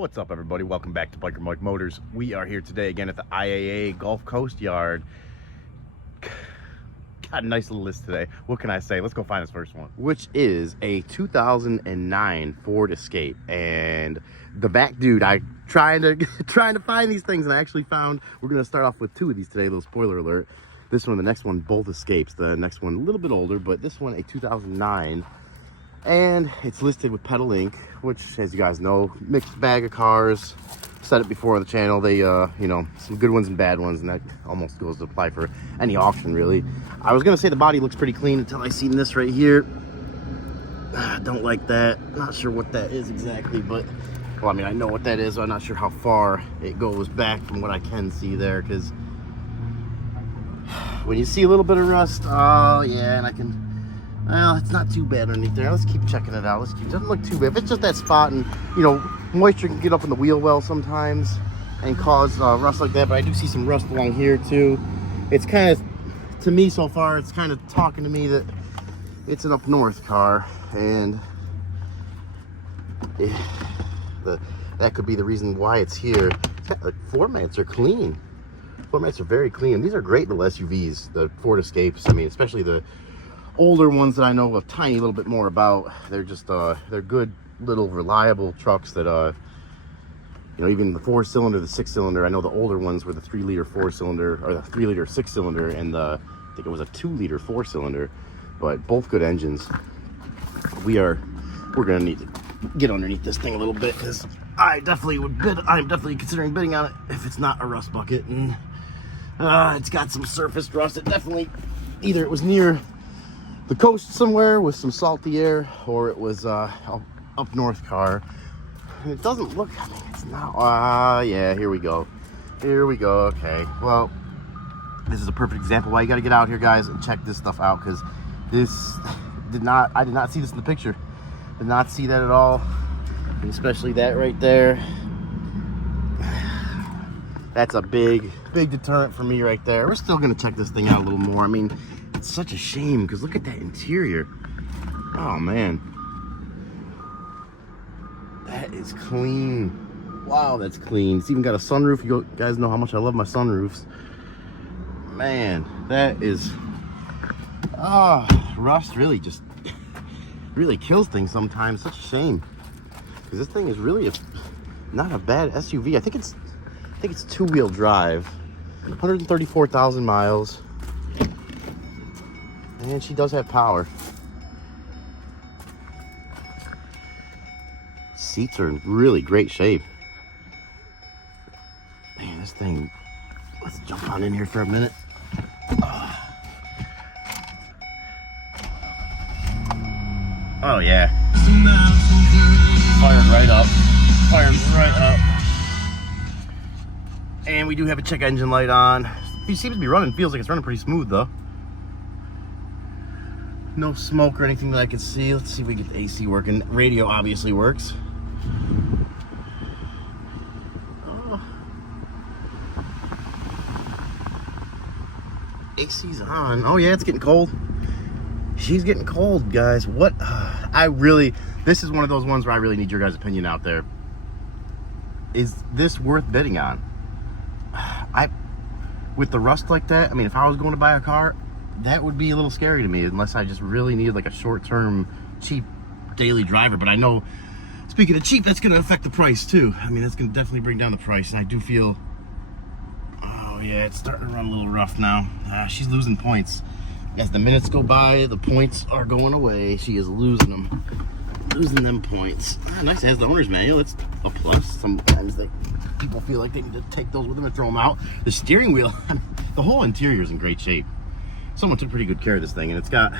What's up, everybody? Welcome back to Biker Mike Motors. We are here today again at the IAA Gulf Coast Yard. Got a nice little list today. What can I say? Let's go find this first one, which is a 2009 Ford Escape. And the back dude, I trying to find these things, and I actually found. We're gonna start off with two of these today. Little spoiler alert. This one, the next one, both Escapes. The next one a little bit older, but this one a 2009. And it's listed with Pedal Inc., which, as you guys know, mixed bag of cars. Said it before on the channel. They, you know, some good ones and bad ones, and that almost goes to apply for any auction, really. I was gonna say the body looks pretty clean until I seen this right here. Don't like that. Not sure what that is exactly, but well, I mean, I know what that is. So I'm not sure how far it goes back from what I can see there, because when you see a little bit of rust, oh yeah, and I can. Well, it's not too bad underneath there. Let's keep checking it out. It doesn't look too bad. If it's just that spot, and you know, moisture can get up in the wheel well sometimes and cause rust like that. But I do see some rust along here too. It's kind of, to me so far, it's kind of talking to me that it's an up north car, and that could be the reason why it's here. It's got, the floor mats are clean. Floor mats are very clean. These are great little SUVs, the Ford Escapes. I mean, especially the older ones that I know a tiny little bit more about. They're just they're good little reliable trucks that you know, even the 4-cylinder, the 6-cylinder, I know the older ones were the 3-liter 4-cylinder, or the 3-liter 6-cylinder, and the, I think it was a 2-liter 4-cylinder, but both good engines. We're gonna need to get underneath this thing a little bit, because I'm definitely considering bidding on it if it's not a rust bucket. And it's got some surface rust. It definitely, either it was near the coast somewhere with some salty air, or it was up north car. And it doesn't look, I mean, it's not, yeah, here we go, okay. Well, this is a perfect example why you got to get out here, guys, and check this stuff out, because I did not see this in the picture. Did not see that at all, and especially that right there. That's a big deterrent for me right there. We're still gonna check this thing out a little more. I mean, it's such a shame, because look at that interior. Oh man, that is clean. Wow, that's clean. It's even got a sunroof. You guys know how much I love my sunroofs. Man, that is, rust really kills things sometimes. Such a shame, because this thing is really not a bad SUV. I think it's 2-wheel drive, 134,000 miles. And she does have power. Seats are in really great shape. Man, this thing, let's jump on in here for a minute. Oh yeah. Fired right up. And we do have a check engine light on. It seems to be running, feels like it's running pretty smooth though. No smoke or anything that I can see. Let's see if we get the AC working. Radio obviously works. Oh. AC's on. Oh yeah, it's getting cold. She's getting cold, guys. What? This is one of those ones where I really need your guys' opinion out there. Is this worth bidding on? With the rust like that, I mean, if I was going to buy a car, that would be a little scary to me, unless I just really needed like a short-term, cheap daily driver. But I know, speaking of cheap, that's going to affect the price too. I mean, that's going to definitely bring down the price. And I do feel, oh yeah, it's starting to run a little rough now. She's losing points. As the minutes go by, the points are going away. She is losing them points. Nice, it has the owner's manual. That's a plus. Sometimes people feel like they need to take those with them and throw them out. The steering wheel, the whole interior is in great shape. Someone took pretty good care of this thing, and it's got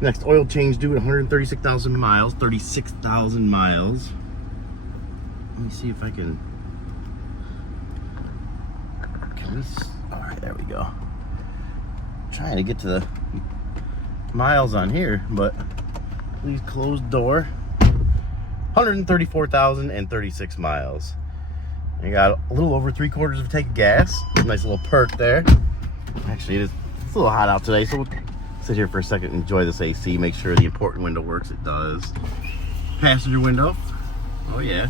next oil change due at 136,000 miles, 36,000 miles. Let me see if I can we, all right, there we go. I'm trying to get to the miles on here, but please close door. 134,036 miles. You got a little over 3/4 of a tank of gas. Nice little perk there. Actually, it's a little hot out today, so we'll sit here for a second and enjoy this AC. Make sure the important window works. It does. Passenger window. Oh yeah.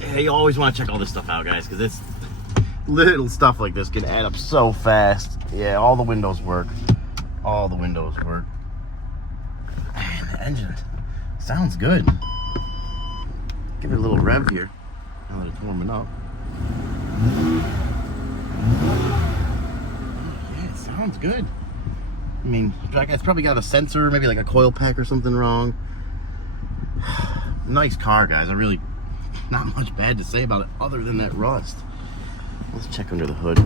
Yeah, you always want to check all this stuff out, guys, because it's little stuff like this can add up so fast. Yeah, all the windows work. All the windows work. Man, the engine sounds good. Give it a little rev here. Now that it's warming up. Yeah, it sounds good. I mean, it's probably got a sensor, maybe like a coil pack or something wrong. Nice car, guys. I really, not much bad to say about it other than that rust. Let's check under the hood,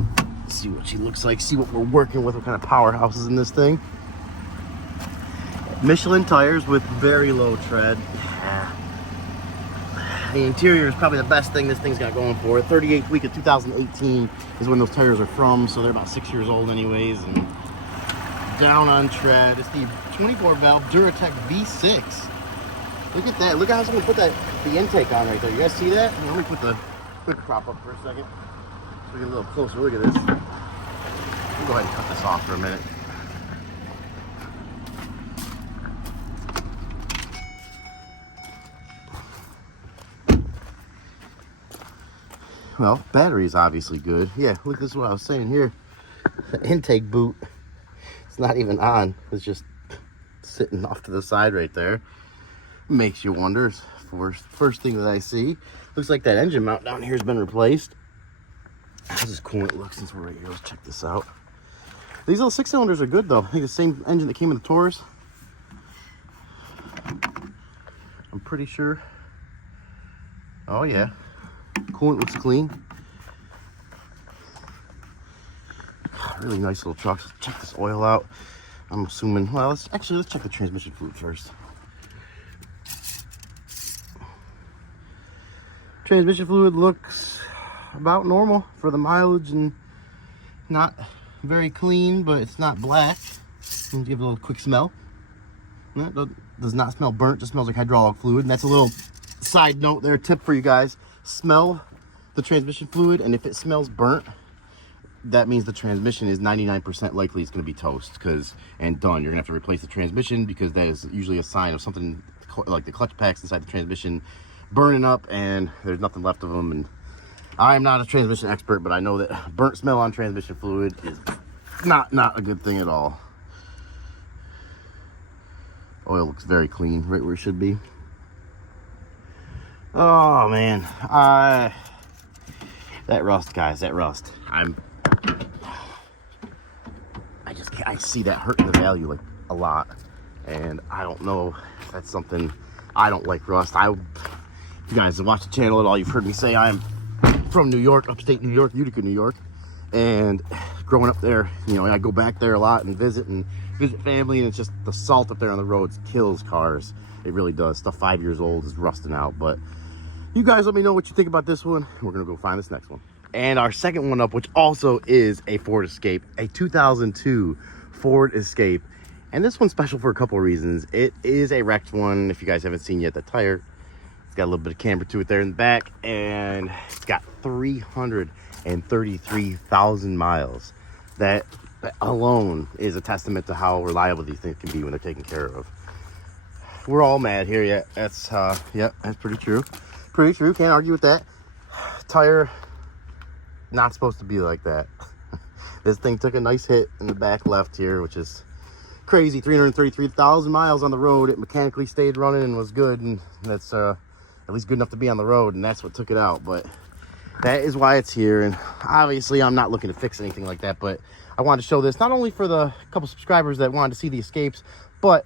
see what she looks like, see what we're working with, what kind of powerhouse is in this thing. Michelin tires with very low tread. The interior is probably the best thing this thing's got going for it. 38th week of 2018 is when those tires are from, so they're about 6 years old anyways. And down on tread. It's the 24 valve Duratec V6. Look at that. Look at how someone put the intake on right there. You guys see that? Let me put the quick crop up for a second. So we get a little closer look at this. We'll go ahead and cut this off for a minute. Well, battery is obviously good. Yeah, look, this is what I was saying here. The intake boot, it's not even on. It's just sitting off to the side right there. Makes you wonder. First thing that I see. Looks like that engine mount down here has been replaced. How's this coolant look since we're right here? Let's check this out. These little 6-cylinders are good though. I think the same engine that came in the Taurus. I'm pretty sure. Oh yeah. Coolant looks clean. Really nice little truck. Let's check this oil out. I'm assuming, well, let's check the transmission fluid first. Transmission fluid looks about normal for the mileage and not very clean, but it's not black. Let me give it a little quick smell. It does not smell burnt, just smells like hydraulic fluid. And that's a little side note there, tip for you guys. Smell the transmission fluid, and if it smells burnt, that means the transmission is 99% likely it's going to be toast and done. You're going to have to replace the transmission because that is usually a sign of something like the clutch packs inside the transmission burning up and there's nothing left of them. And I'm not a transmission expert, but I know that burnt smell on transmission fluid is not a good thing at all. Oil looks very clean, right where it should be. Oh man, that rust, guys, that rust. I see that hurting the value like a lot, and I don't know if that's something. I don't like rust. If you guys have watched the channel at all, you've heard me say I'm from New York, upstate New York, Utica, New York, and growing up there, you know, I go back there a lot and visit family, and it's just the salt up there on the roads kills cars. It really does. Stuff 5 years old is rusting out. But you guys let me know what you think about this one. We're gonna go find this next one. And our second one up, which also is a Ford Escape, a 2002 Ford Escape. And this one's special for a couple of reasons. It is a wrecked one. If you guys haven't seen yet, the tire, it's got a little bit of camber to it there in the back, and it's got 333,000 miles. That alone is a testament to how reliable these things can be when they're taken care of. We're all mad here. Yeah, that's pretty true. Pretty true. Can't argue with that. Tire, not supposed to be like that. This thing took a nice hit in the back left here, which is crazy. 333,000 miles on the road. It mechanically stayed running and was good, and that's at least good enough to be on the road, and that's what took it out. But that is why it's here. And obviously I'm not looking to fix anything like that, but I wanted to show this not only for the couple subscribers that wanted to see the Escapes, but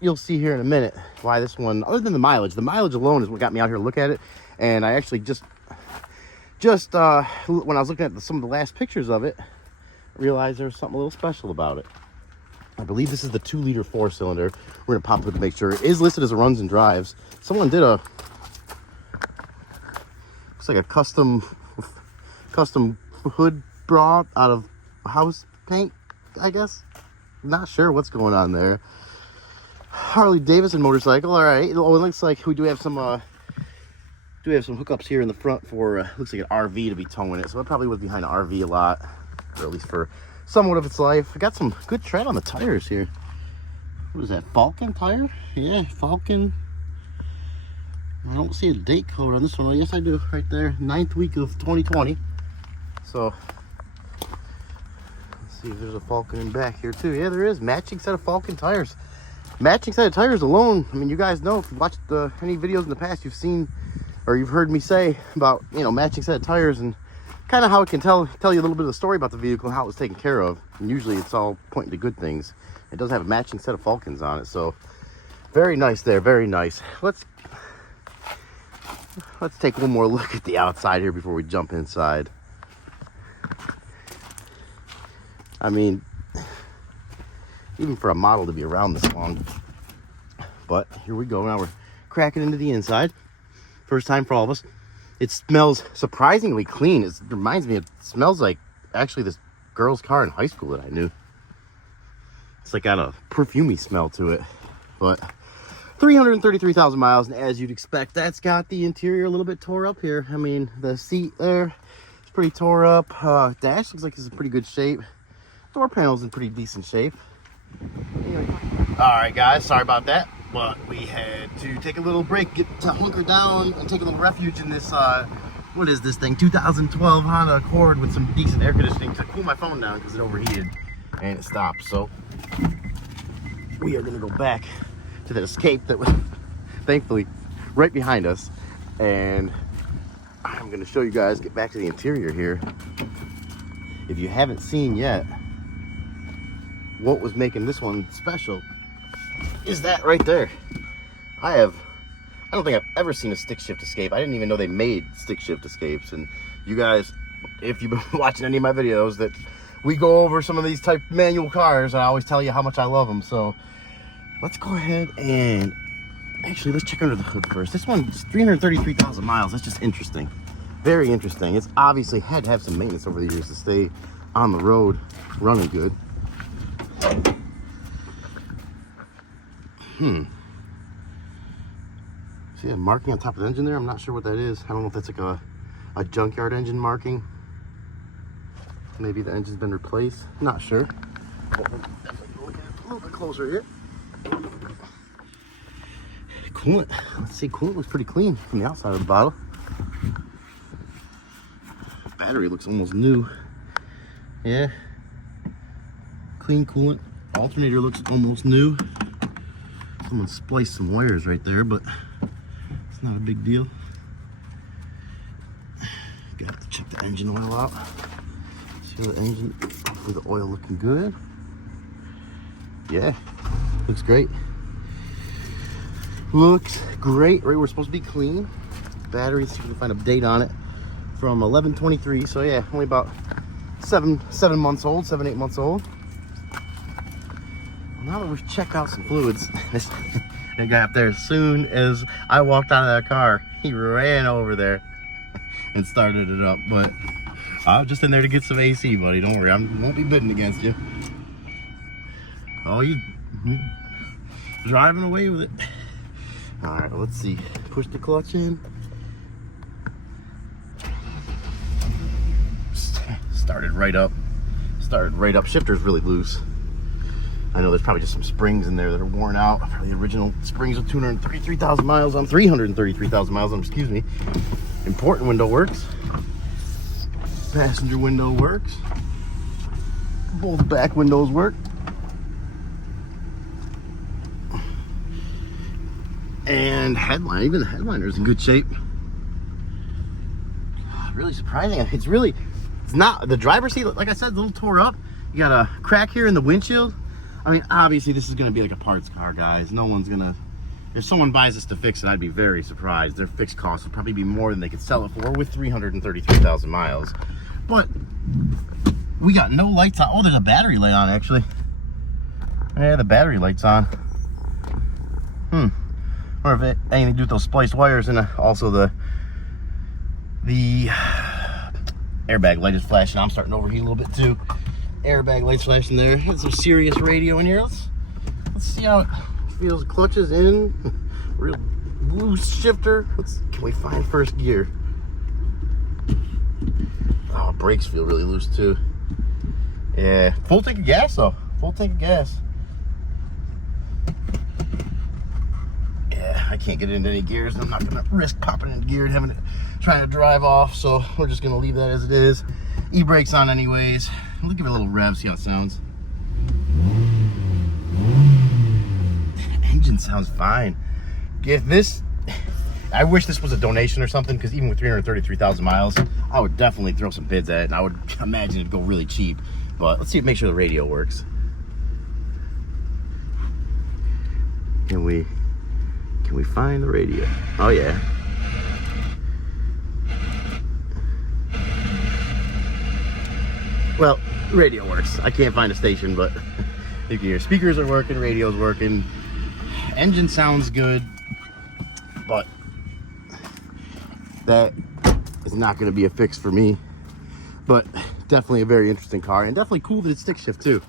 you'll see here in a minute why this one, other than the mileage alone is what got me out here to look at it. And I actually just when I was looking at some of the last pictures of it, I realized there's something a little special about it. I believe this is the 2-liter 4-cylinder. We're gonna pop it to make sure. It is listed as a runs and drives. Someone did looks like a custom hood bra out of house paint, I guess. Not sure what's going on there. Harley Davidson motorcycle. All right. Oh, it looks like we do have some hookups here in the front for looks like an RV to be towing it. So it probably was behind an RV a lot, or at least for somewhat of its life. I got some good tread on the tires here. What is that, Falcon tire? Yeah, Falcon I don't see a date code on this one. Well, yes, I do. Right there, 9th week of 2020. So, let's see if there's a Falcon in back here too. Yeah, there is. Matching set of Falcon tires. Matching set of tires alone. I mean, you guys know, if you've watched any videos in the past, you've seen or you've heard me say about, you know, matching set of tires and kind of how it can tell you a little bit of the story about the vehicle and how it was taken care of. And usually it's all pointing to good things. It does have a matching set of Falcons on it, so very nice there, very nice. Let's take one more look at the outside here before we jump inside. I mean, even for a model to be around this long. But here we go. Now we're cracking into the inside. First time for all of us. It smells surprisingly clean. It reminds me, it smells like actually this girl's car in high school that I knew. It's like got a perfumey smell to it. But 333,000 miles, and as you'd expect, that's got the interior a little bit tore up here. I mean, the seat there is pretty tore up. Dash looks like it's in pretty good shape. Door panel's in pretty decent shape. Anyway. All right, guys, sorry about that, but we had to take a little break, get to hunker down and take a little refuge in this, what is this thing, 2012 Honda Accord with some decent air conditioning to cool my phone down because it overheated and it stopped. So we are gonna go back to that Escape that was thankfully right behind us, and I'm gonna show you guys, get back to the interior here. If you haven't seen yet, what was making this one special is that right there. I don't think I've ever seen a stick shift Escape. I didn't even know they made stick shift Escapes. And you guys, if you've been watching any of my videos, that we go over some of these type manual cars, I always tell you how much I love them. So let's go ahead and actually let's check under the hood first. This one's 333,000 miles. That's just interesting. Very interesting. It's obviously had to have some maintenance over the years to stay on the road running good. See a marking on top of the engine there? I'm not sure what that is. I don't know if that's like a junkyard engine marking. Maybe the engine's been replaced. Not sure. But we'll definitely look at it a little bit closer here. Coolant. Let's see, coolant looks pretty clean from the outside of the bottle. Battery looks almost new. Yeah. Clean coolant. Alternator looks almost new. Someone spliced some wires right there, but it's not a big deal. Got to check the engine oil out. See the engine, hopefully the oil looking good. Yeah, looks great. Looks great. Right, we're supposed to be clean. Battery, see if we can find a date on it, from 11/23. So yeah, only about 7 months old, 7-8 months old. Now that we've checked out some fluids, that guy up there, as soon as I walked out of that car, he ran over there and started it up. But I was just in there to get some AC, buddy. Don't worry, I won't be bidding against you. Oh, you driving away with it. All right, let's see. Push the clutch in. Started right up. Shifter's really loose. I know there's probably just some springs in there that are worn out. Probably the original springs of 233,000 miles on 333,000 miles on, excuse me. Important window works. Passenger window works. Both back windows work. And headline, even the headliner is in good shape. Really surprising. It's not, the driver's seat, like I said, a little tore up. You got a crack here in the windshield. I mean, obviously this is gonna be like a parts car, guys. No one's gonna, if someone buys this to fix it, I'd be very surprised. Their fixed cost would probably be more than they could sell it for with 333,000 miles. But we got no lights on. Oh, there's a battery light on, actually. Yeah, the battery light's on. Or if it anything to do with those spliced wires, and also the airbag light is flashing. I'm starting to overheat a little bit too. Airbag lights flashing there. Got some serious radio in here. Let's see how it feels. Clutches in. Real loose shifter. Can we find first gear? Oh, brakes feel really loose too. Yeah, full tank of gas though. Full tank of gas. Yeah, I can't get into any gears. I'm not gonna risk popping into gear and trying to drive off, so we're just gonna leave that as it is. E-brake's on anyways. Let's give it a little rev, see how it sounds. Engine sounds fine. If this, I wish this was a donation or something, because even with 333,000 miles, I would definitely throw some bids at it, and I would imagine it'd go really cheap. But let's see, make sure the radio works. Can we find the radio? Oh yeah. Well, radio works. I can't find a station, but you can hear speakers are working, radio's working, engine sounds good, but that is not going to be a fix for me. But definitely a very interesting car, and definitely cool that it's stick shift too.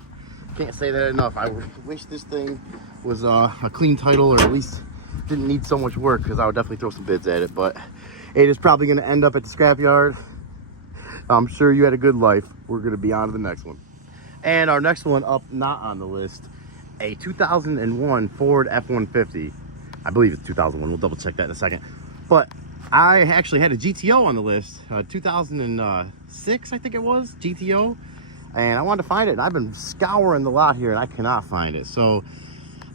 Can't say that enough. I wish this thing was a clean title, or at least didn't need so much work, because I would definitely throw some bids at it. But it is probably going to end up at the scrapyard. I'm sure you had a good life. We're going to be on to the next one. And our next one up, not on the list, a 2001 Ford F-150. I believe it's 2001. We'll double check that in a second. But I actually had a GTO on the list, 2006, I think it was, GTO. And I wanted to find it, and I've been scouring the lot here, and I cannot find it. So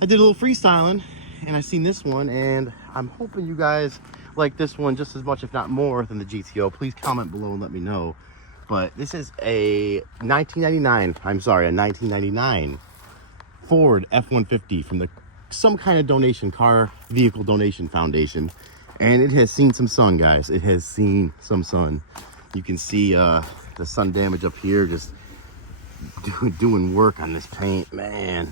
I did a little freestyling, and I seen this one, and I'm hoping you guys like this one just as much, if not more, than the GTO. Please comment below and let me know. But this is a 1999 Ford F-150 from some kind of donation, car vehicle donation foundation. And it has seen some sun, guys. It has seen some sun. You can see the sun damage up here, just doing work on this paint, man.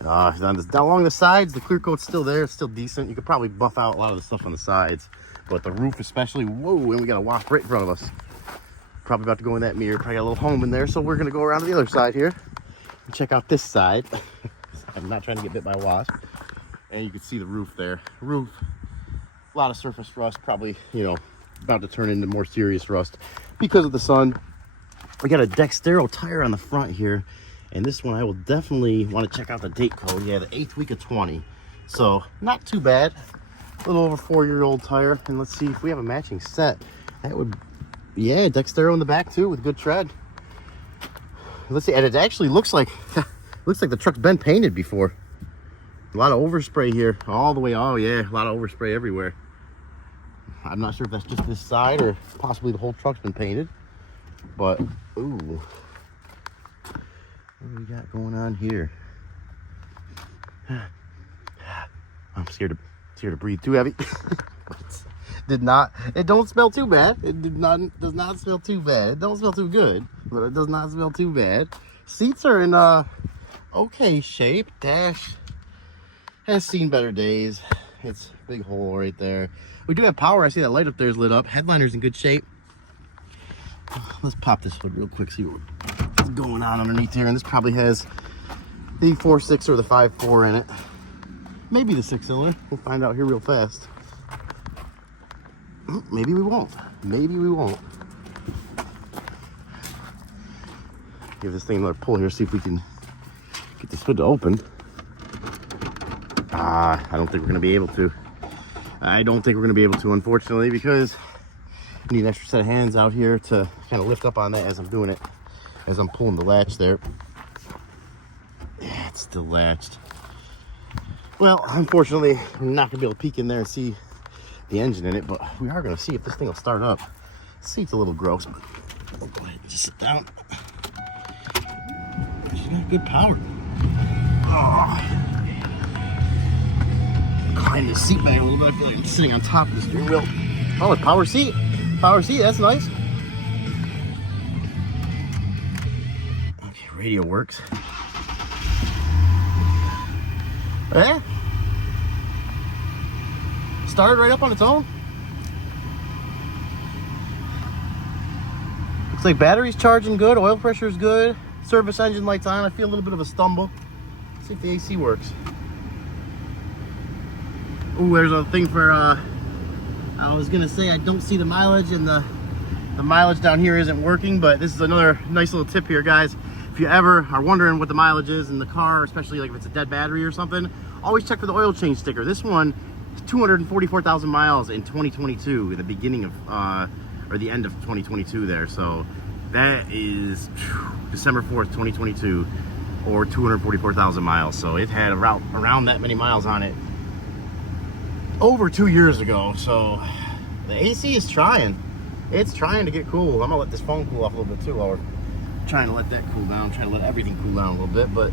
Along the sides, the clear coat's still there. It's still decent. You could probably buff out a lot of the stuff on the sides, but the roof especially, whoa, and we got a wasp right in front of us. Probably about to go in that mirror. Probably got a little home in there, so we're gonna go around to the other side here and check out this side. I'm not trying to get bit by a wasp. And you can see the roof there. Roof, a lot of surface rust, probably, you know, about to turn into more serious rust because of the sun. We got a Dextero tire on the front here, and this one I will definitely want to check out the date code. Yeah, the 8th week of 20, so not too bad. A little over 4-year-old tire. And let's see if we have a matching set. That would, yeah, Dextero in the back too with good tread. Let's see, and it actually looks like the truck's been painted before. A lot of overspray here all the way. Oh yeah, a lot of overspray everywhere. I'm not sure if that's just this side or possibly the whole truck's been painted. But, ooh, what do we got going on here? I'm scared to breathe too heavy. It don't smell too bad. It does not smell too bad. It don't smell too good, but it does not smell too bad. Seats are in okay shape. Dash has seen better days. It's a big hole right there. We do have power. I see that light up there is lit up. Headliner's in good shape. Let's pop this hood real quick, see what's going on underneath here. And this probably has the 4.6 or the 5.4 in it. Maybe the 6-cylinder. We'll find out here real fast. Maybe we won't. Maybe we won't. Give this thing another pull here, see if we can get this hood to open. I don't think we're going to be able to. I don't think we're going to be able to, unfortunately, because I need an extra set of hands out here to kind of lift up on that as I'm doing it, as I'm pulling the latch there. Yeah, it's still latched. Well, unfortunately, we're not going to be able to peek in there and see the engine in it, but we are going to see if this thing will start up. The seat's a little gross, but we'll go ahead and just sit down. She's got good power. Oh. Climb this seat back a little bit. I feel like I'm sitting on top of the steering wheel. Oh, it's power seat. Power seat, that's nice. Okay, radio works. Eh? Started right up on its own. Looks like battery's charging good, oil pressure's good, service engine lights on. I feel a little bit of a stumble. Let's see if the AC works. Ooh, there's a thing for, I was gonna say I don't see the mileage, and the mileage down here isn't working, but this is another nice little tip here, guys. If you ever are wondering what the mileage is in the car, especially like if it's a dead battery or something, always check for the oil change sticker. This one 244,000 miles in 2022, at the beginning of, or the end of 2022 there. So that is December 4th, 2022, or 244,000 miles. So it had around that many miles on it over 2 years ago. So the AC is trying. It's trying to get cool. I'm gonna let this phone cool off a little bit too while we're trying to let that cool down, trying to let everything cool down a little bit. But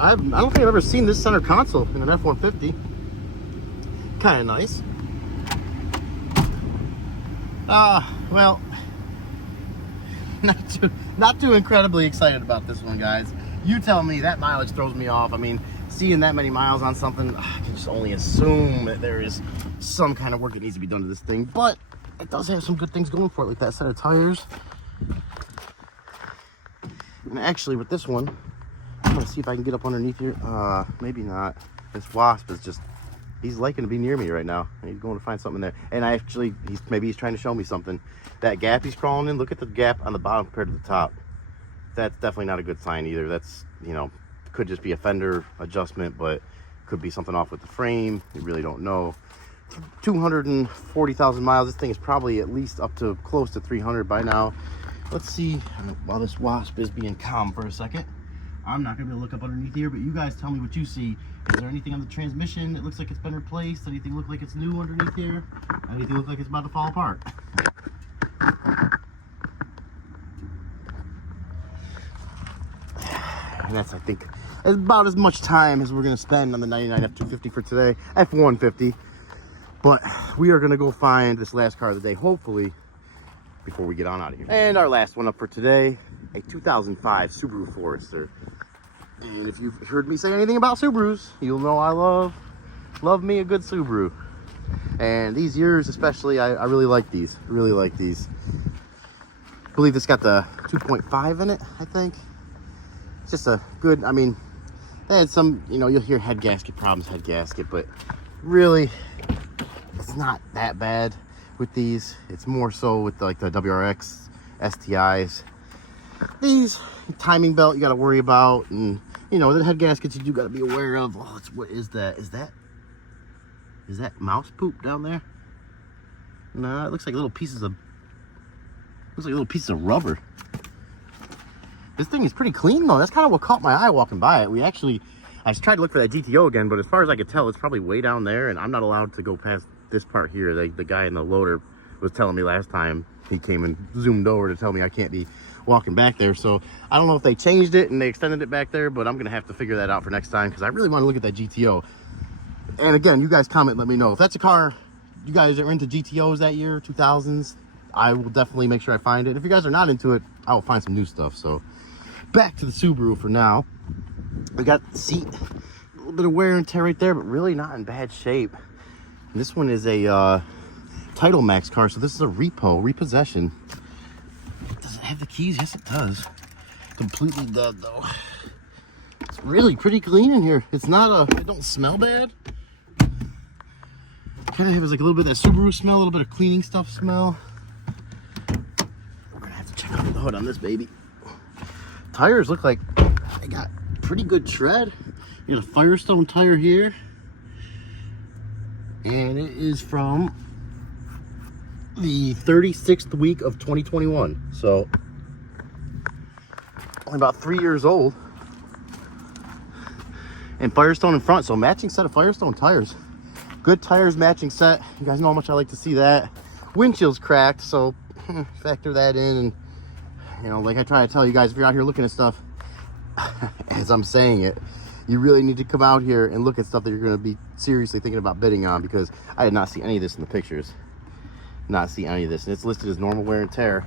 I don't think I've ever seen this center console in an F-150. Kind of nice. Well, not too incredibly excited about this one, guys. You tell me. That mileage throws me off. I mean, seeing that many miles on something, I can just only assume that there is some kind of work that needs to be done to this thing. But it does have some good things going for it, like that set of tires. And actually, with this one, I'm gonna see if I can get up underneath here. Maybe not. This wasp is just, he's liking to be near me right now. He's going to find something there. And I actually, maybe he's trying to show me something. That gap he's crawling in, look at the gap on the bottom compared to the top. That's definitely not a good sign either. That's, you know, could just be a fender adjustment, but could be something off with the frame. You really don't know. 240,000 miles. This thing is probably at least up to close to 300 by now. Let's see, while this wasp is being calm for a second. I'm not gonna be able to look up underneath here, but you guys tell me what you see. Is there anything on the transmission that looks like it's been replaced? Anything look like it's new underneath here? Anything look like it's about to fall apart? And that's, I think, about as much time as we're gonna spend on the 99 F-250 for today. F-150. But we are gonna go find this last car of the day, hopefully, before we get on out of here. And our last one up for today, a 2005 Subaru Forester. And if you've heard me say anything about Subarus, you'll know I love me a good Subaru. And these years especially, I really like these. Really like these. I believe this got the 2.5 in it, I think. It's just a good, I mean, they had some, you know, you'll hear head gasket problems, but really, it's not that bad with these. It's more so with like the WRX STIs. These timing belt you got to worry about, and you know, the head gaskets you do got to be aware of. Oh, what is that? Is that mouse poop down there? No, it looks like little pieces of rubber. This thing is pretty clean though. That's kind of what caught my eye walking by it. I tried to look for that GTO again, but as far as I could tell, it's probably way down there, and I'm not allowed to go past this part here. The guy in the loader was telling me last time he came and zoomed over to tell me I can't be walking back there. So I don't know if they changed it and they extended it back there, but I'm gonna have to figure that out for next time, because I really want to look at that GTO. And again, you guys comment, let me know if that's a car you guys are into. GTOs that year, 2000s, I will definitely make sure I find it. If you guys are not into it, I will find some new stuff. So back to the Subaru for now. We got the seat, a little bit of wear and tear right there, but really not in bad shape. And this one is a Title Max car, so this is a repossession. Does it have the keys? Yes, it does. Completely dead though. It's really pretty clean in here. It's not it don't smell bad. Kind of has like a little bit of that Subaru smell, a little bit of cleaning stuff smell. We're gonna have to check out the hood on this baby. Tires look like they got pretty good tread. You got a Firestone tire here, and it is from the 36th week of 2021, so only about 3 years old. And Firestone in front, so matching set of Firestone tires. Good tires, matching set. You guys know how much I like to see that. Windshield's cracked, so factor that in. And you know, like I try to tell you guys, if you're out here looking at stuff, as I'm saying it, you really need to come out here and look at stuff that you're going to be seriously thinking about bidding on, because I did not see any of this in the pictures. Not see any of this, and it's listed as normal wear and tear.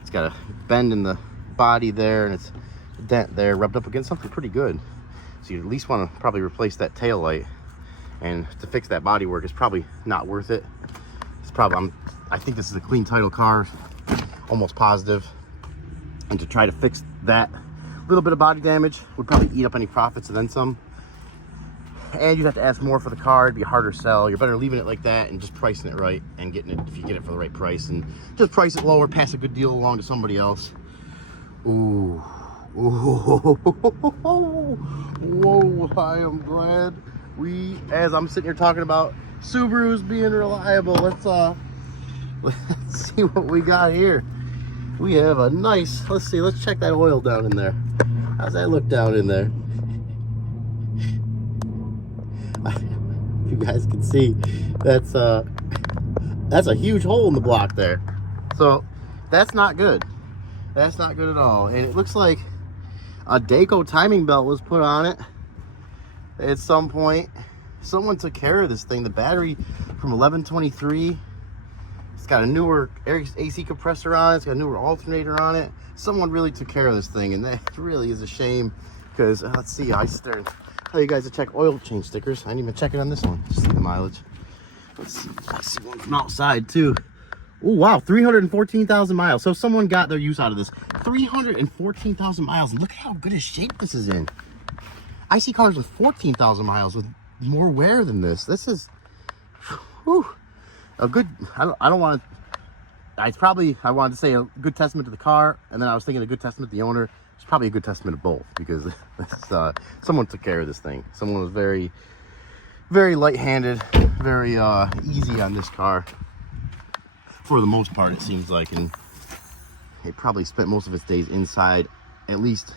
It's got a bend in the body there, and it's a dent there rubbed up against something pretty good. So you at least want to probably replace that tail light, and to fix that body work is probably not worth it. It's probably, I think this is a clean title car, almost positive. And to try to fix that little bit of body damage would probably eat up any profits and then some. And you'd have to ask more for the car. It'd be a harder sell. You're better leaving it like that and just pricing it right and getting it, if you get it for the right price, and just price it lower, pass a good deal along to somebody else. Ooh. Ooh. Whoa, I am glad as I'm sitting here talking about Subarus being reliable, let's see what we got here. We have a nice, let's check that oil down in there. How's that look down in there? You guys can see that's a huge hole in the block there. So that's not good. That's not good at all. And it looks like a Daco timing belt was put on it at some point. Someone took care of this thing. The battery from 1123. It's got a newer AC compressor on it. It's got a newer alternator on it. Someone really took care of this thing, and that really is a shame. Because let's see, I sit there and tell you guys to check oil change stickers. I didn't even check it on this one. Just see the mileage. Let's see. I see one from outside too. Oh wow, 314,000 miles. So someone got their use out of this. 314,000 miles, and look at how good a shape this is in. I see cars with 14,000 miles with more wear than this. This is, whew, a good. I don't want to. I wanted to say a good testament to the car, and then I was thinking a good testament to the owner. It's probably a good testament of both, because this, someone took care of this thing. Someone was very, very light-handed, very easy on this car. For the most part, it seems like, and it probably spent most of its days inside, at least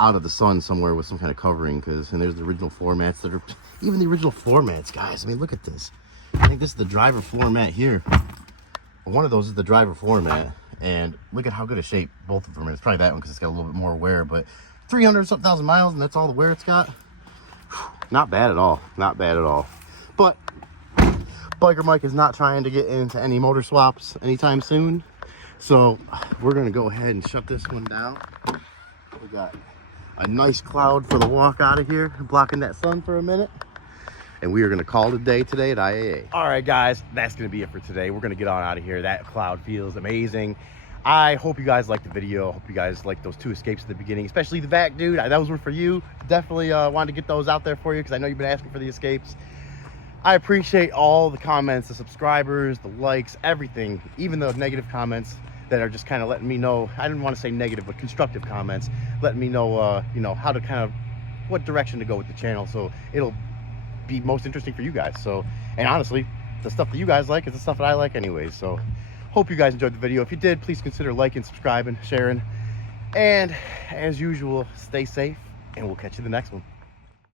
out of the sun somewhere with some kind of covering. And there's the original floor mats that are, even the original floor mats, guys. I mean, look at this. I think this is the driver floor mat here. One of those is the driver floor mat, and look at how good a shape both of them are. It's probably that one because it's got a little bit more wear, but 300-something thousand miles, and that's all the wear it's got. Not bad at all. Not bad at all. But Biker Mike is not trying to get into any motor swaps anytime soon, so we're gonna go ahead and shut this one down. We got a nice cloud for the walk out of here, blocking that sun for a minute, and we are gonna call it a day today at IAA. All right, guys, that's gonna be it for today. We're gonna get on out of here. That cloud feels amazing. I hope you guys liked the video. I hope you guys liked those two escapes at the beginning, especially the back, dude. Those were for you. Definitely wanted to get those out there for you because I know you've been asking for the escapes. I appreciate all the comments, the subscribers, the likes, everything, even the negative comments that are just kind of letting me know. I didn't want to say negative, but constructive comments, letting me know, you know, how to kind of, what direction to go with the channel, so it'll be most interesting for you guys. So, and honestly, the stuff that you guys like is the stuff that I like anyways. So, hope you guys enjoyed the video. If you did, please consider liking, subscribing, sharing, and as usual, stay safe, and we'll catch you in the next one.